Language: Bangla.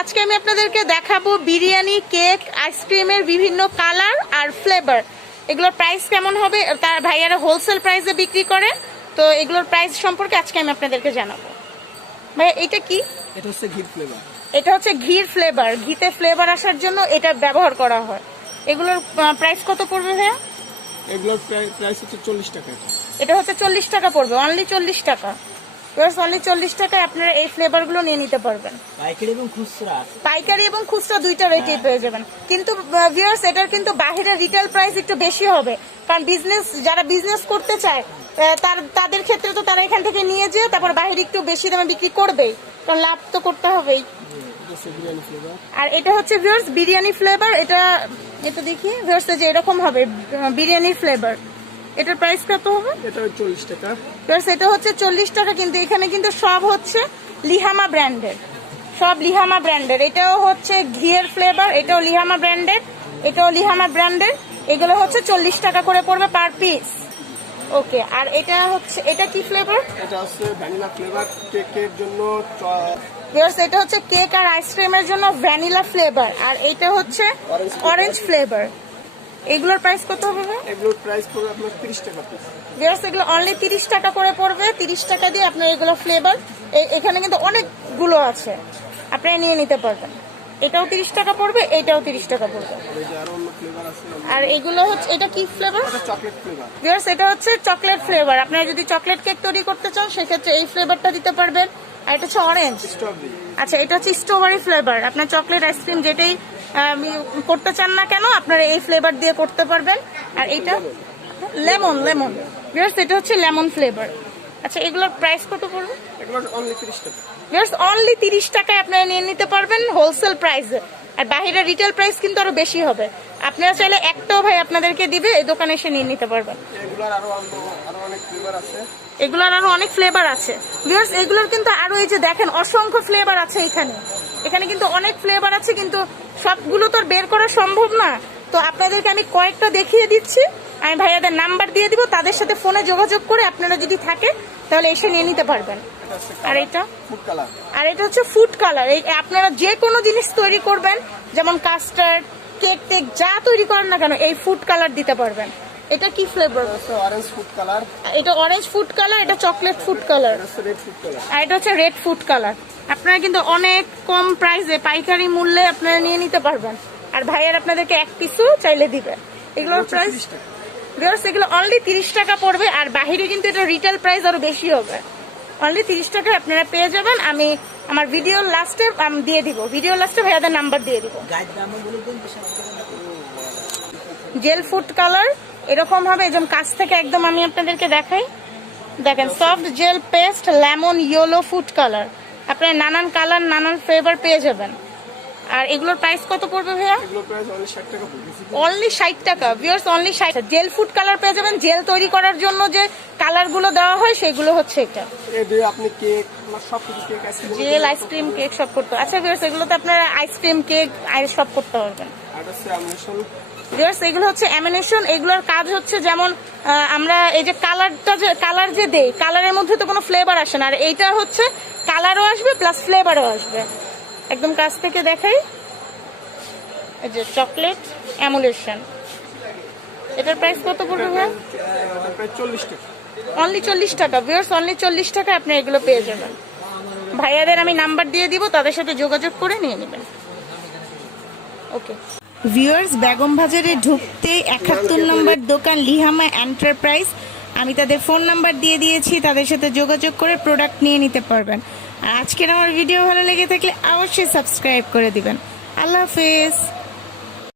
আজকে আমি আপনাদেরকে দেখাবো বিরিয়ানি কেক আইসক্রিমের বিভিন্ন কালার আর ফ্লেভার এগুলোর প্রাইস কেমন হবে? তার ভাইয়ারা হোলসেল প্রাইসে বিক্রি করে। তো এগুলোর প্রাইস সম্পর্কে আজকে আমি আপনাদেরকে জানাব। ভাই এটা কি? এটা হচ্ছে ঘির ফ্লেভার এটা হচ্ছে ঘির ফ্লেভার ঘিতে ফ্লেভার আসার জন্য এটা ব্যবহার করা হয়। এগুলোর প্রাইস কত পড়বে ভাইয়া? এগুলোর প্রাইস হচ্ছে চল্লিশ টাকা। এটা এটা হচ্ছে চল্লিশ টাকা পড়বে। অনলি চল্লিশ টাকা। অনলি চল্লিশ টাকায় আপনারা এই ফ্লেভারগুলো নিয়ে নিতে পারবেন। পাইকারি এবং খুচরা পাইকারি এবং খুচরা দুইটা রেটে পেয়ে যাবেন। কিন্তু ভিউয়ার্স এটার কিন্তু রিটেল প্রাইস একটু বেশি হবে। কারণ বিজনেস যারা বিজনেস করতে চায় তার তাদের ক্ষেত্রে তো তারা এখান থেকে নিয়ে যেয়ে তারপর বাহিরে একটু বেশি দামে বিক্রি করবেই। কারণ লাভ তো করতে হবেই। আর এটা হচ্ছে ভিউয়ার্স বিরিয়ানি ফ্লেভার এটা এটা দেখি। ভিউয়ার্স যে এরকম হবে বিরিয়ানির ফ্লেভার এটার প্রাইস কত হবে? এটা চল্লিশ টাকা। প্লাস এটা হচ্ছে চল্লিশ টাকা কিন্তু এখানে কিন্তু সব হচ্ছে লিহামা ব্র্যান্ডের সব লিহামা ব্র্যান্ডের এটাও হচ্ছে ঘিয়ের ফ্লেভার এটাও লিহামা ব্র্যান্ডের এটাও লিহামা ব্র্যান্ডের এগুলো হচ্ছে চল্লিশ টাকা করে পড়বে পার পিস ওকে আর এটা হচ্ছে এটা কি ফ্লেভার এটা হচ্ছে ভ্যানিলা ফ্লেভার কেকের জন্য Viewers, এটা হচ্ছে কেক আর আইসক্রিমের জন্য ভ্যানিলা ফ্লেভার আর এটা হচ্ছে অরেঞ্জ ফ্লেভার এগুলোর প্রাইস কত হবে এগুলোর প্রাইস পড়বে আপনার তিরিশ টাকা পিস ভিউয়ার্স এগুলো অনলি তিরিশ টাকা করে পড়বে। তিরিশ টাকা দিয়ে আপনার এগুলো ফ্লেভার এখানে কিন্তু অনেকগুলো আছে। আপনারা নিয়ে নিতে পারবেন। এটাও তিরিশ টাকা পড়বে এটাও তিরিশ টাকা পড়বে। আরও এগুলো হচ্ছে এটা কি ফ্লেভার এটা চকলেট ফ্লেভার ভিউয়ার্স এটা হচ্ছে চকলেট ফ্লেভার আপনারা যদি চকলেট কেক তৈরি করতে চান সেক্ষেত্রে এই ফ্লেভারটা দিতে পারবেন। আর এটা হচ্ছে অরেঞ্জ আচ্ছা এটা হচ্ছে স্ট্রবেরি ফ্লেভার আপনার চকলেট আইসক্রিম যেটাই করতে চান না কেন আপনারা এই ফ্লেভার দিয়ে করতে পারবেন। আর এটা লেমন লেমন ভিউয়ার্স এটা হচ্ছে লেমন ফ্লেভার আচ্ছা এগুলোর প্রাইস কত পড়বে? অনলি তিরিশ টাকায় আপনারা নিয়ে নিতে পারবেন হোলসেল প্রাইসে আর বাইরের রিটেল প্রাইস কিন্তু আরও বেশি হবে। আপনারা চাইলে একটাও ভাই আপনাদেরকে দিবে এই দোকানে এসে নিয়ে নিতে পারবেন। এগুলোর আরও অনেক ফ্লেভার আছে। ভিউয়ার্স এগুলোর কিন্তু আরও এই যে দেখেন অসংখ্য ফ্লেভার আছে এখানে। এখানে কিন্তু অনেক ফ্লেভার আছে কিন্তু সবগুলো তো আর বের করা সম্ভব না। তো আপনাদেরকে আমি কয়েকটা দেখিয়ে দিচ্ছি। আমি ভাইয়াদের নাম্বার দিয়ে দিব তাদের সাথে ফোনে যোগাযোগ করে আপনারা যদি থাকে তাহলে এসে নিয়ে নিতে পারবেন। আর এটা? আর এটা হচ্ছে ফুড কালার এই আপনারা যে কোনো জিনিস তৈরি করবেন যেমন কাস্টার্ড কেক টেক যা তৈরি করেন না কেন এই ফুড কালার দিতে পারবেন। এটা কি ফ্লেভার অরেঞ্জ ফুড কালার এটা অরেঞ্জ ফুড কালার এটা চকলেট ফুড কালার আর এটা হচ্ছে রেড ফুড কালার আপনারা কিন্তু অনেক কম প্রাইসে পাইকারি মূল্যে আপনারা নিয়ে নিতে পারবেন। আর ভাইয়ার আপনাদেরকে এক পিসও চাইলে দিবে। এগুলোর প্রাইস ভিউয়ার্স এগুলো অনলি তিরিশ টাকা পড়বে আর বাহিরে কিন্তু এটা রিটেল প্রাইস আরও বেশি হবে। অনলি তিরিশ টাকায় আপনারা পেয়ে যাবেন। আমি আমার ভিডিও লাস্টে আমি দিয়ে দিব। ভিডিও লাস্টে ভাইয়াদের নাম্বার দিয়ে দিব। জেল ফুড কালার এরকম হবে যেমন কাছ থেকে একদম আমি আপনাদেরকে দেখাই। দেখেন soft gel paste lemon yellow food colour আপনারা নানান কালার নানান ফ্লেভার পেয়ে যাবেন। আর এগুলোর প্রাইস কত পড়বে ভাইয়া? এগুলোর প্রাইস অনলি ষাট টাকা পড়বে। অনলি ষাট জেল ফুড কালার পেয়ে যাবেন। জেল তৈরি করার জন্য যে কালারগুলো দেওয়া হয় সেগুলো হচ্ছে এটা। আপনি কেক জেল আইসক্রিম কেক সব করতে আচ্ছা ভিউয়ার্স এগুলোতে আপনারা আইসক্রিম কেক আইস সব করতে পারবেন। ভিউয়ার্স এগুলো হচ্ছে অ্যামিনেশন এগুলোর কাজ হচ্ছে যেমন আমরা এই যে কালারটা যে কালার যে দেই কালারের মধ্যে তো কোনো ফ্লেভার আসে না। আর এইটা হচ্ছে কালারও আসবে প্লাস ফ্লেভারও আসবে। একদম কাছ থেকে দেখাই। এই যে চকলেট অ্যামুলেশন এটার প্রাইস কত পড়বে ভাই? অনলি চল্লিশ টাকা। ভিউয়ার্স অনলি চল্লিশ টাকা আপনি এগুলো পেয়ে যাবেন। ভাইয়াদের আমি নাম্বার দিয়ে দিব, তাদের সাথে যোগাযোগ করে নিয়ে নেবেন। ওকে ভিউয়ার্স, বেগম বাজারে ঢুকতে একাত্তর নম্বর দোকান লিহামা এন্টারপ্রাইজ। আমি তাদের ফোন নাম্বার দিয়ে দিয়েছি, তাদের সাথে যোগাযোগ করে প্রোডাক্ট নিয়ে নিতে পারবেন। আর আজকের আমার ভিডিও ভালো লেগে থাকলে অবশ্যই সাবস্ক্রাইব করে দিবেন। আল্লাহ হাফেজ।